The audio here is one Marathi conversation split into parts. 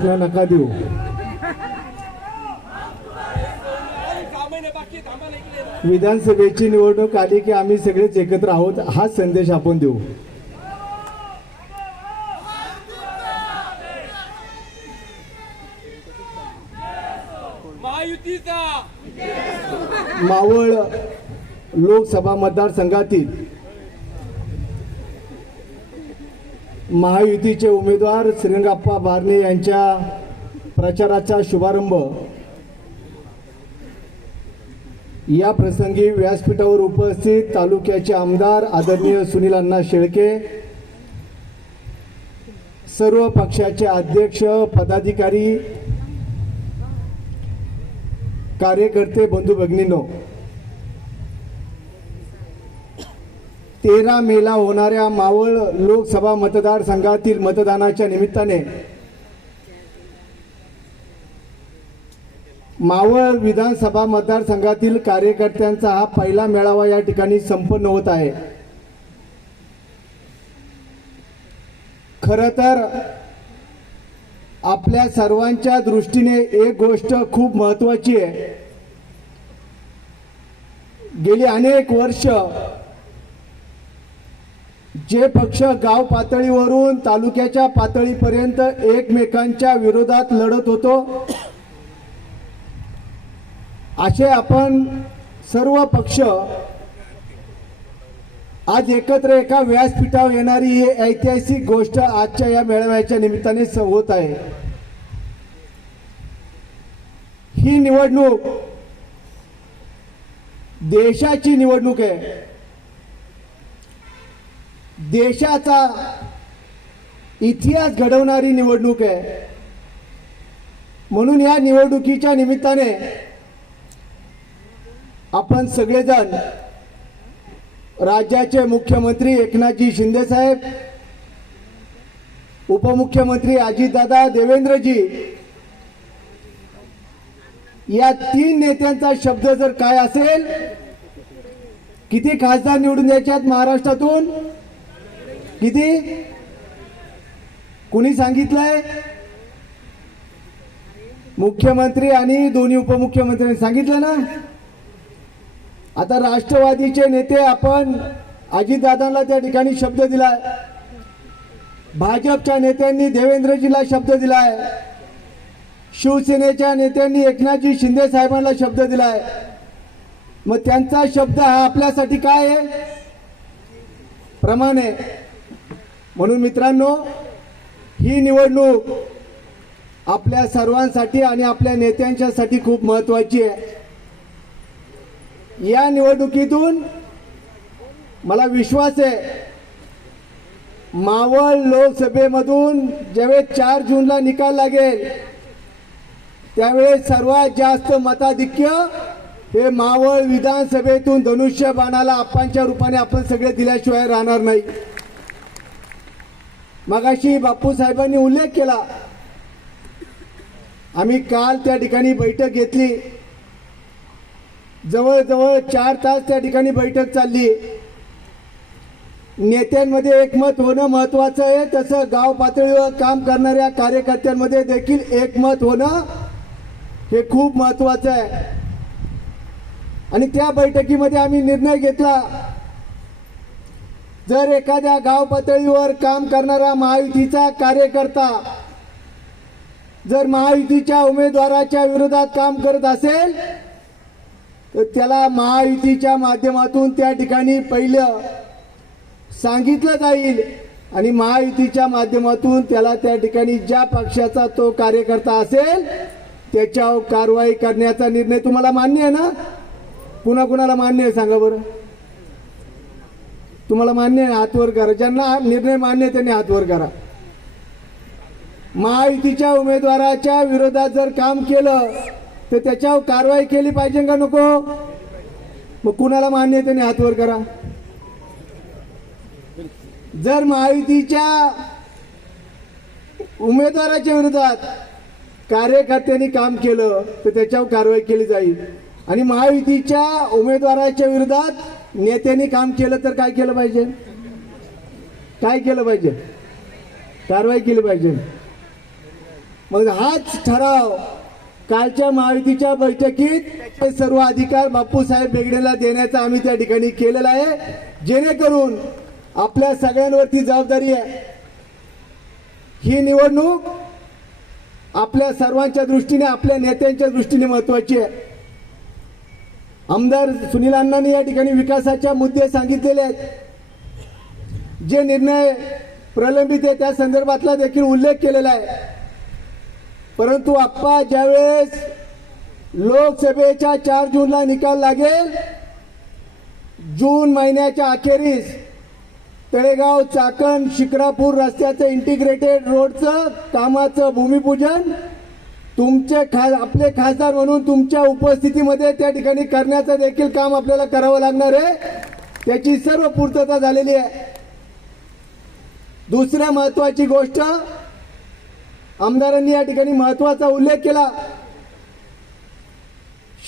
नका देऊ. विधानसभेची निवडणूक आली की आम्ही सगळेच एकत्र आहोत हाच संदेश आपण देऊ. महायुतीचा मावळ लोकसभा मतदारसंघातील महायुतीचे उमेदवार श्रीरंगाप्पा बारणे यांच्या प्रचाराचा शुभारंभ. या प्रसंगी व्यासपीठावर उपस्थित तालुक्याचे आमदार आदरणीय सुनील अण्णा शेळके सर्व पक्षाचे अध्यक्ष पदाधिकारी कार्यकर्ते बंधू भगिनींनो तेरा मेला होणाऱ्या मावळ लोकसभा मतदारसंघातील मतदानाच्या निमित्ताने मावळ विधानसभा मतदारसंघातील कार्यकर्त्यांचा हा पहिला मेळावा या ठिकाणी संपन्न होत आहे. खर तर आपल्या सर्वांच्या दृष्टीने एक गोष्ट खूप महत्वाची आहे. गेली अनेक वर्ष जे पक्ष गाव पातळीवरून तालुक्याच्या पातळीपर्यंत एकमेकांच्या विरोधात लढत होतो असे आपण सर्व पक्ष आज एकत्र एका व्यासपीठावर येणारी ही ऐतिहासिक गोष्ट आजच्या या मेळाव्याच्या निमित्ताने होत आहे. ही निवडणूक देशाची निवडणूक आहे. देशाचा इतिहास घडवणारी निवडणूक आहे. म्हणून या निवडणुकीच्या निमित्ताने आपण सगळेजण राज्याचे मुख्यमंत्री एकनाथजी शिंदे साहेब उपमुख्यमंत्री अजितदादा देवेंद्रजी या तीन नेत्यांचा शब्द जर काय असेल किती खासदार निवडून द्यायचे आहेत महाराष्ट्रातून? किती? कुणी सांगितलंय? मुख्यमंत्री आणि दोन्ही उपमुख्यमंत्र्यांनी सांगितलं ना? आता राष्ट्रवादीचे नेते आपण अजितदादांना त्या ठिकाणी शब्द दिलाय. भाजपच्या नेत्यांनी देवेंद्रजीला शब्द दिलाय. शिवसेनेच्या नेत्यांनी एकनाथजी शिंदे साहेबांना शब्द दिलाय. मग त्यांचा शब्द हा आपल्यासाठी काय आहे? प्रमाण आहे. म्हणून मित्रांनो ही निवडणूक आपल्या सर्वांसाठी आणि आपल्या नेत्यांच्यासाठी खूप महत्वाची आहे. या निवडणुकीतून मला विश्वास आहे मावळ लोकसभेमधून ज्यावेळेस चार जूनला निकाल लागेल त्यावेळेस सर्वात जास्त मताधिक्य हे मावळ विधानसभेतून धनुष्य बाणाला आप्पांच्या रूपाने आपण सगळे दिल्याशिवाय राहणार नाही. मगाशी बापू साहेबांनी उल्लेख केला. आम्ही काल त्या ठिकाणी बैठक घेतली. जवळजवळ चार तास त्या ठिकाणी बैठक चालली. नेत्यांमध्ये एकमत होणं महत्वाचं आहे. तसं गाव पातळीवर काम करणाऱ्या कार्यकर्त्यांमध्ये देखील एकमत होणं हे खूप महत्वाचं आहे. आणि त्या बैठकीमध्ये आम्ही निर्णय घेतला. जर एखाद्या गाव पातळीवर काम करणारा महायुतीचा कार्यकर्ता जर महायुतीच्या उमेदवाराच्या विरोधात काम करत असेल तर त्याला महायुतीच्या माध्यमातून त्या ठिकाणी पहिलं सांगितलं जाईल आणि महायुतीच्या माध्यमातून त्याला त्या ठिकाणी ज्या पक्षाचा तो कार्यकर्ता असेल त्याच्यावर कारवाई करण्याचा निर्णय तुम्हाला मान्य आहे ना? कुणा कुणाला मान्य आहे सांगा बरं? तुम्हाला मान्य आहे हातवर करा. ज्यांना निर्णय मान्य आहे त्यांनी हातवर करा. महायुतीच्या उमेदवाराच्या विरोधात जर काम केलं तर त्याच्यावर कारवाई केली पाहिजे का नको? मग कुणाला मान्य आहे त्यांनी हातवर करा. जर महायुतीच्या उमेदवाराच्या विरोधात कार्यकर्त्यांनी काम केलं तर त्याच्यावर कारवाई केली जाईल. आणि महायुतीच्या उमेदवाराच्या विरोधात नेत्यांनी काम केलं तर काय केलं पाहिजे? काय केलं पाहिजे? कारवाई केली पाहिजे. मग हाच ठराव कालच्या महायुतीच्या बैठकीत सर्व अधिकार बापूसाहेब बेगडेला देण्याचा आम्ही त्या ठिकाणी केलेला आहे. जेणेकरून आपल्या सगळ्यांवरती जबाबदारी आहे. ही निवडणूक आपल्या सर्वांच्या दृष्टीने आपल्या नेत्यांच्या दृष्टीने महत्वाची आहे. आमदार सुनील अण्णांनी या ठिकाणी विकासाच्या मुद्दे सांगितलेले आहेत. जे निर्णय प्रलंबित आहे त्या संदर्भातला देखील उल्लेख केलेला आहे. परंतु आप्पा ज्यावेळेस लोकसभेच्या चार जूनला निकाल लागेल जून महिन्याच्या अखेरीस तळेगाव चाकण शिक्रापूर रस्त्याचं इंटिग्रेटेड रोडचं कामाचं भूमिपूजन तुमचे खा आपले खासदार म्हणून तुमच्या उपस्थितीमध्ये त्या ठिकाणी करण्याचं देखील काम आपल्याला करावं लागणार आहे. त्याची सर्व पूर्तता झालेली आहे. दुसऱ्या महत्वाची गोष्ट आमदारांनी या ठिकाणी महत्त्वाचा उल्लेख केला.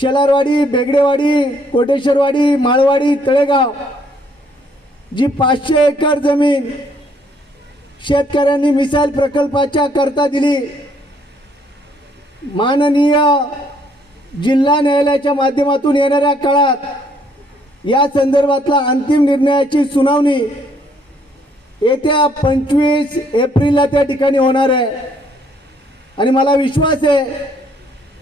शेलारवाडी बेगडेवाडी कोटेश्वरवाडी माळवाडी तळेगाव जी पाचशे एकर जमीन शेतकऱ्यांनी मिसाईल प्रकल्पाच्या करता दिली. माननीय जिल्हा न्यायालयाच्या माध्यमातून येणाऱ्या काळात या संदर्भातला अंतिम निर्णयाची सुनावणी येत्या पंचवीस एप्रिलला त्या ठिकाणी होणार आहे. आणि मला विश्वास आहे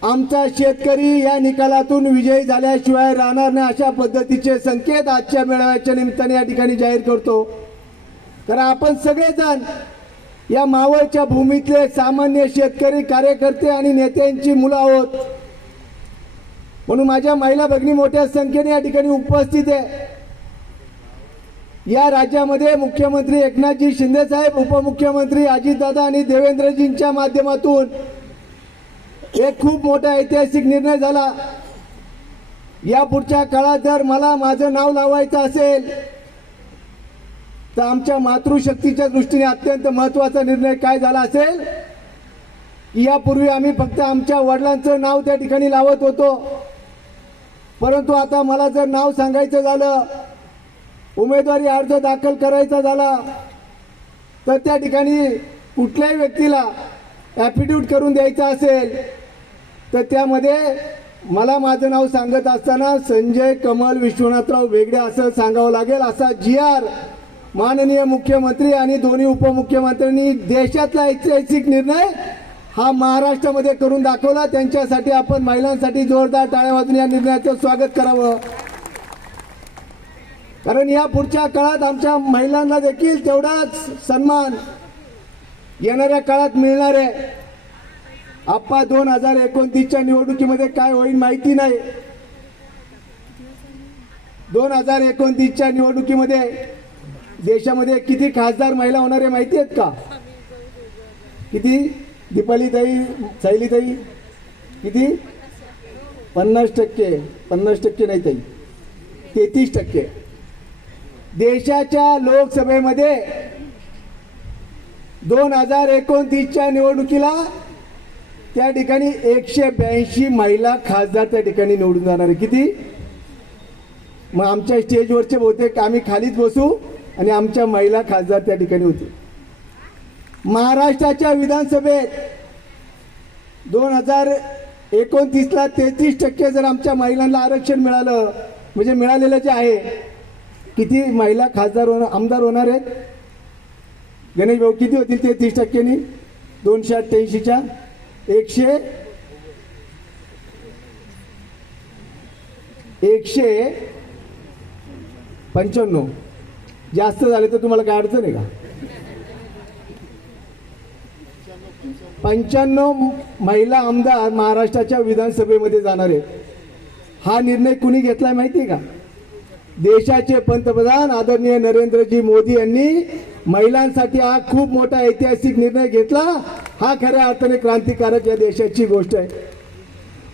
आमचा शेतकरी या निकालातून विजयी झाल्याशिवाय राहणार नाही अशा पद्धतीचे संकेत आजच्या मेळाव्याच्या निमित्ताने या ठिकाणी जाहीर करतो. कारण आपण सगळेजण या मावळच्या भूमीतले सामान्य शेतकरी कार्यकर्ते आणि नेत्यांची मुलं आहोत. म्हणून माझ्या महिला भगिनी मोठ्या संख्येने या ठिकाणी उपस्थित आहे. या राज्यामध्ये मुख्यमंत्री एकनाथजी शिंदे साहेब उपमुख्यमंत्री अजितदादा आणि देवेंद्रजींच्या माध्यमातून एक खूप मोठा ऐतिहासिक निर्णय झाला. या पुढच्या काळात जर मला माझं नाव लावायचं असेल तर आमच्या मातृशक्तीच्या दृष्टीने अत्यंत महत्त्वाचा निर्णय काय झाला असेल? की यापूर्वी आम्ही फक्त आमच्या वडिलांचं नाव त्या ठिकाणी लावत होतो. परंतु आता मला जर नाव सांगायचं झालं उमेदवारी अर्ज दाखल करायचा झाला तर त्या ठिकाणी कुठल्याही व्यक्तीला ॲफिड्यूट करून द्यायचा असेल तर त्यामध्ये मला माझं नाव सांगत असताना संजय कमल विश्वनाथराव वेगळे असं सांगावं लागेल. असा जी आर माननीय मुख्यमंत्री आणि दोन्ही उपमुख्यमंत्र्यांनी देशातला ऐतिहासिक निर्णय हा महाराष्ट्रामध्ये करून दाखवला. त्यांच्यासाठी आपण महिलांसाठी जोरदार टाळ्या वाजून या निर्णयाचं स्वागत करावं. कारण या पुढच्या काळात आमच्या महिलांना देखील तेवढाच सन्मान येणाऱ्या काळात मिळणार आहे. आप्पा दोन हजार एकोणतीसच्या निवडणुकीमध्ये काय होईल माहिती नाही. दोन हजार एकोणतीसच्या निवडणुकीमध्ये देशामध्ये किती खासदार महिला होणार आहे माहिती आहेत का? किती? दीपालीताई सैलीताई किती? पन्नास टक्के पन्नास टक्के नाही ताई. तेहतीस टक्के. देशाच्या लोकसभेमध्ये दोन हजार एकोणतीसच्या निवडणुकीला त्या ठिकाणी एकशे ब्याऐंशी महिला खासदार त्या ठिकाणी निवडून जाणार आहे. किती? मग आमच्या स्टेजवरचे बहुतेक आम्ही खालीच बसू. आणि आमच्या महिला खासदार त्या ठिकाणी होते. महाराष्ट्राच्या विधानसभेत दोन हजार एकोणतीसला तेहतीस टक्के जर आमच्या महिलांना आरक्षण मिळालं म्हणजे मिळालेलं जे आहे किती महिला खासदार होणार आमदार होणार आहेत? गणेश भाऊ किती होतील ते तीस टक्क्यांनी दोनशे अठ्ठ्याऐंशीच्या? एकशे? एकशे पंच्याण्णव. जास्त झाले तर तुम्हाला काय अडचण आहे का? पंच्याण्णव महिला आमदार महाराष्ट्राच्या विधानसभेमध्ये जाणार आहेत. हा निर्णय कुणी घेतलाय माहिती आहे का? देशाचे पंतप्रधान आदरणीय नरेंद्रजी मोदी यांनी महिलांसाठी हा खूप मोठा ऐतिहासिक निर्णय घेतला. हा खऱ्या अर्थाने क्रांतिकारक या देशाची गोष्ट आहे.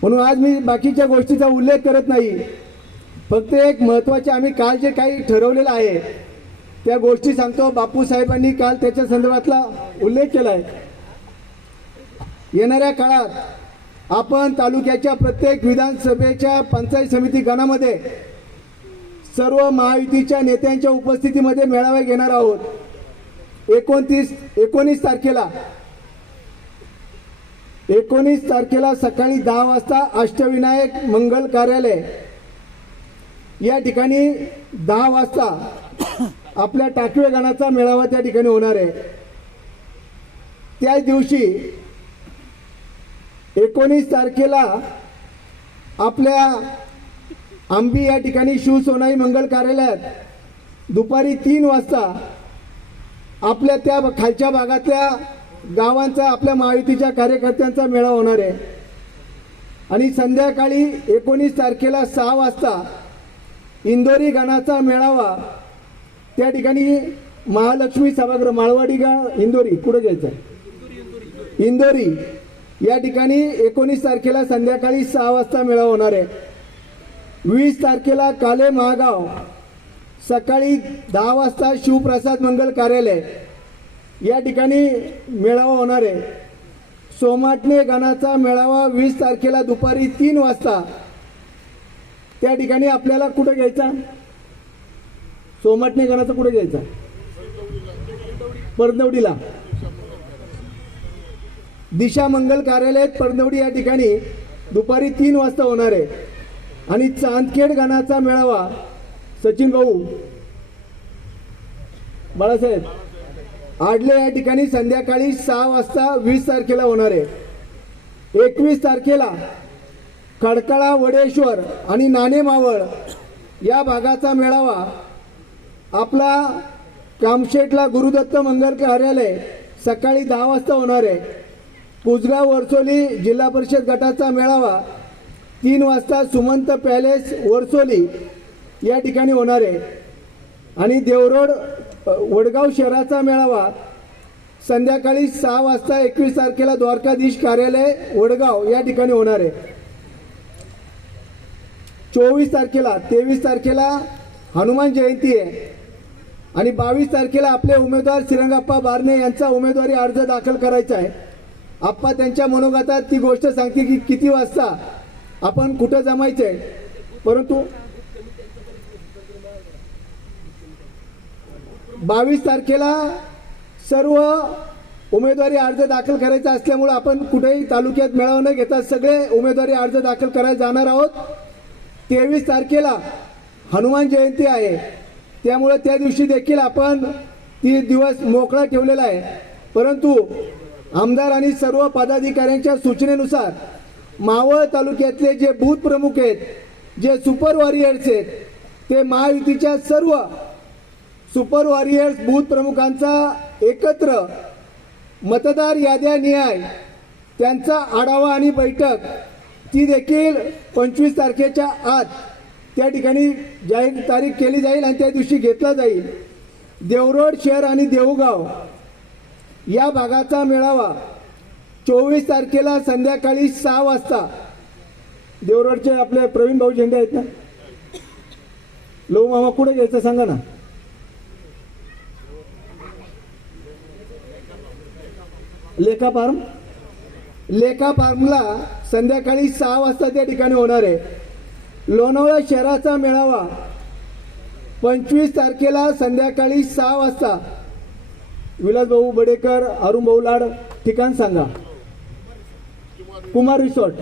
म्हणून आज मी बाकीच्या गोष्टीचा उल्लेख करत नाही. फक्त एक महत्त्वाचे आम्ही काल जे काही ठरवलेलं आहे त्या गोष्टी सांगतो. बापू साहेबांनी काल त्याच्या संदर्भातला उल्लेख केला आहे येणाऱ्या काळात आपण तालुक्याच्या प्रत्येक विधानसभेच्या पंचायत समिती गणामध्ये सर्व महायुतीच्या नेत्यांच्या उपस्थितीमध्ये मेळावे घेणार आहोत. एकोणतीस एकोणीस तारखेला एकोणीस तारखेला सकाळी दहा वाजता अष्टविनायक मंगल कार्यालय. या ठिकाणी दहा वाजता आपल्या टाकवे गणाचा मेळावा त्या ठिकाणी होणार आहे. त्याच दिवशी एकोणीस तारखेला आपल्या आंबी या ठिकाणी शिवसोनाई मंगल कार्यालयात दुपारी तीन वाजता आपल्या त्या खालच्या भागातल्या गावांचा आपल्या महायुतीच्या कार्यकर्त्यांचा मेळावा होणार आहे. आणि संध्याकाळी एकोणीस तारखेला सहा वाजता इंदोरी गणाचा मेळावा त्या ठिकाणी महालक्ष्मी सभागृह माळवाडी गा इंदोरी? कुठं जायचं इंदोरी. या ठिकाणी एकोणीस तारखेला संध्याकाळी सहा वाजता मेळावा होणार आहे. वीस तारखेला काले महागाव. सकाळी दहा वाजता शिवप्रसाद मंगल कार्यालय. या ठिकाणी मेळावा होणार आहे. सोमाटणे गणाचा मेळावा वीस तारखेला दुपारी तीन वाजता. त्या ठिकाणी आपल्याला कुठं घ्यायचा? सोमाटणे घराचा कुठे घ्यायचा? परदवडीला दिशा मंगल कार्यालयात परदवडी या ठिकाणी दुपारी तीन वाजता होणार आहे. आणि चांदखेड गणाचा मेळावा सचिन भाऊ बाळासाहेब आडले या ठिकाणी संध्याकाळी सहा वाजता वीस तारखेला होणार आहे. एकवीस तारखेला खडकाळा वडेश्वर आणि नाणे मावळ या भागाचा मेळावा आपला कामशेटला गुरुदत्त मंगल कार्यालय सकाळी दहा वाजता होणार आहे. कुसगाव वरसोली जिल्हा परिषद गटाचा मेळावा तीन वाजता सुमंत पॅलेस वरसोली या ठिकाणी होणार आहे. आणि देवरोड वडगाव शहराचा मेळावा संध्याकाळी सहा वाजता एकवीस तारखेला द्वारकाधीश कार्यालय वडगाव या ठिकाणी होणार आहे. चोवीस तारखेला तेवीस तारखेला हनुमान जयंती आहे. आणि बावीस तारखेला आपले उमेदवार श्रीरंगाप्पा बारणे यांचा उमेदवारी अर्ज दाखल करायचा आहे. आप्पा त्यांच्या मनोगतात ती गोष्ट सांगते की किती वाजता आपण कुठं जमायचंय. परंतु बावीस तारखेला सर्व उमेदवारी अर्ज दाखल करायचा असल्यामुळं आपण कुठेही तालुक्यात मेळावा न घेता सगळे उमेदवारी अर्ज दाखल करायला जाणार आहोत. तेवीस तारखेला हनुमान जयंती आहे. त्यामुळे त्या दिवशी देखील आपण ती दिवस मोकळा ठेवलेला आहे. परंतु आमदार आणि सर्व पदाधिकाऱ्यांच्या सूचनेनुसार मावळ तालुक्यातले जे बूथ प्रमुख आहेत जे सुपर वॉरियर्स आहेत ते महायुतीच्या सर्व सुपर वॉरियर्स बूथ प्रमुखांचा एकत्र मतदार याद्या न्याय त्यांचा आढावा आणि बैठक ती देखील पंचवीस तारखेच्या आत त्या ठिकाणी जाहीर तारीख केली जाईल आणि त्या दिवशी घेतला जाईल. देवरोड शहर आणि देऊगाव या भागाचा मेळावा चोवीस तारखेला संध्याकाळी सहा वाजता. देवरोडचे आपले प्रवीण भाऊ झेंडे आहेत ना? लो मामा कुठे घ्यायचं सांगा ना. लेखा फार्म? लेखा फार्मला संध्याकाळी सहा वाजता त्या ठिकाणी होणार आहे. लोणावळा शहराचा मेळावा. पंचवीस तारखेला संध्याकाळी सहा वाजता. विलासभाऊ बडेकर अरुणभाऊ लाड ठिकाण सांगा. कुमार रिसॉर्ट.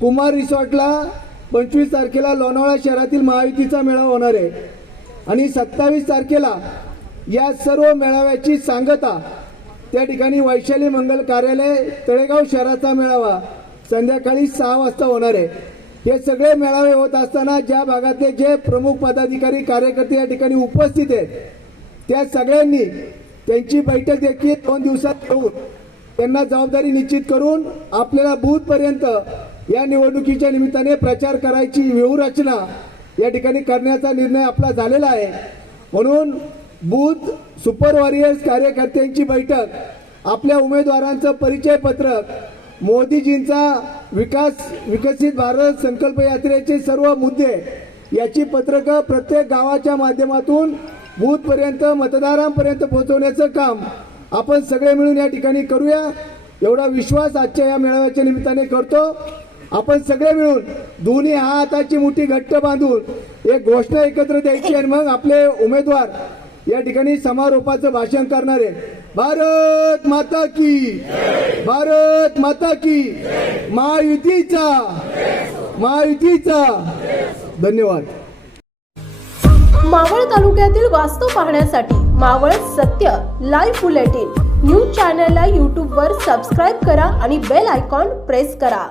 कुमार रिसॉर्टला पंचवीस तारखेला लोणावळा शहरातील महायुतीचा मेळावा होणार आहे. आणि सत्तावीस तारखेला या सर्व मेळाव्याची सांगता त्या ठिकाणी वैशाली मंगल कार्यालय तळेगाव शहराचा मेळावा संध्याकाळी सहा वाजता होणार आहे. हे सगळे मेळावे होत असताना ज्या भागातले जे प्रमुख पदाधिकारी कार्यकर्ते या ठिकाणी उपस्थित आहेत त्या सगळ्यांनी त्यांची बैठक देखील दोन दिवसात घेऊन त्यांना जबाबदारी निश्चित करून आपल्याला बूथपर्यंत या निवडणुकीच्या निमित्ताने प्रचार करायची व्यूहरचना या ठिकाणी करण्याचा निर्णय आपला झालेला आहे. म्हणून बूथ सुपर वॉरियर्स कार्यकर्त्यांची बैठक आपल्या उमेदवारांचं परिचय पत्रक मोदीजींचा विकास विकसित भारत संकल्प यात्रेचे सर्व मुद्दे याची पत्रकं प्रत्येक गावाच्या माध्यमातून बूथपर्यंत मतदारांपर्यंत पोहोचवण्याचं काम आपण सगळे मिळून या ठिकाणी करूया. एवढा विश्वास आजच्या या मेळाव्याच्या निमित्ताने करतो. आपण सगळे मिळून दोन्ही हाताची मुठी घट्ट बांधून एक घोषणा एकत्र द्यायची आणि मग आपले उमेदवार या ठिकाणी समारोपाचं भाषण करणार. आहे भारत माता की भारत माता की महायुतीचा महायुतीचा धन्यवाद. मावळ तालुक्यातील वास्तव पाहण्यासाठी मावळ सत्य लाईव्ह बुलेटिन न्यूज चॅनलला यूट्यूबवर सबस्क्राईब करा आणि बेल आयकॉन प्रेस करा.